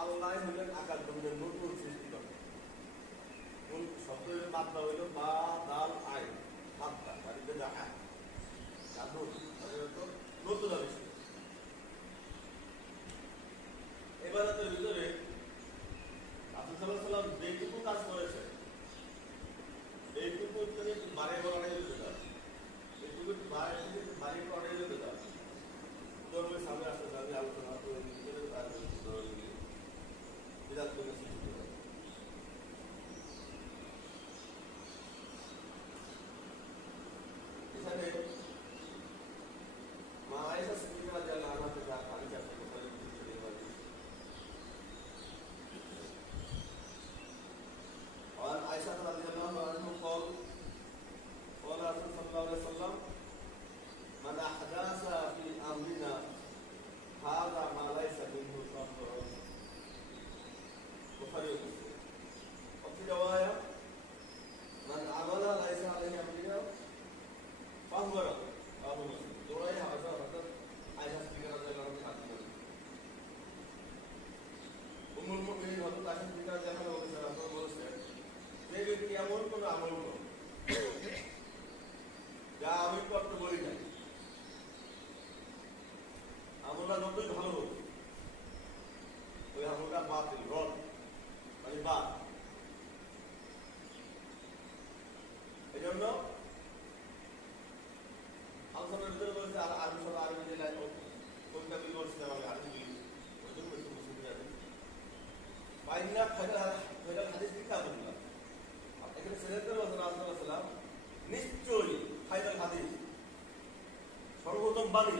আল্লাহ হলেন আকার জমিনের নতুন সৃষ্টি করে। মূল শব্দের মাত্রা হইল বা দাল আই মাত্রা তারিখে দেখা নতুন আবিষ্কার। এবারের ভিতরে রাসূল সাল্লাল্লাহু আলাইহি ওয়াসাল্লাম যেটুকু কাজ করেছেন এইটুকু তিনি বারে বারে দিতে এইটুকু বারে বারে বারে দিতে ধর্মের সামনে আসতে আমি আলোচনা করে নিজেদের বিরাট করে সৃষ্টি করে। এখানে মা আয়েশা সিদ্দিকা রাদিয়াল্লাহু আনহা থেকে পানি চাপতে কোথায় और आयशा रज़ियल्लाहु अन्हा قال قال رسول صلى الله عليه وسلم من أحدث في أمرنا هذا ما ليس منه فهو बुखारी मुस्लिम। وفي رواية من عمل ليس عليه أمرنا فهو رد فهو مسلم। दोनों ही हज़रत आयशा सिद्दीक़ा रज़ियल्लाहु अन्हा की बात है। उम्मुल मुमिनीन हज़रत आयशा सिद्दीक़ा रज़ियल्लाहु अन्हा বলেছেন যে ব্যক্তি এমন কোনো আমল করে যা আমি করতে বলি নাই, আমলটা যতই ভালো হোক ওই আমলটা বাতিল রদ মানে বাদ। এই জন্য আলোচনার ভিতরে বলছে আর আরবি সব আরবি জেলায় কোনটা বিল বলছে আমাকে আরবি বিল ওই জন্য বেশি মুসলিম যাবে বাইনা ফেডাল হাদিস কিতাবুল্লাহ। এখানে সিরাতের ওয়াসাল্লাম রাসূলুল্লাহ সাল্লাল্লাহু আলাইহি ওয়াসাল্লাম নিশ্চয়ই ফাইনাল হাদিস সর্বোত্তম বাণী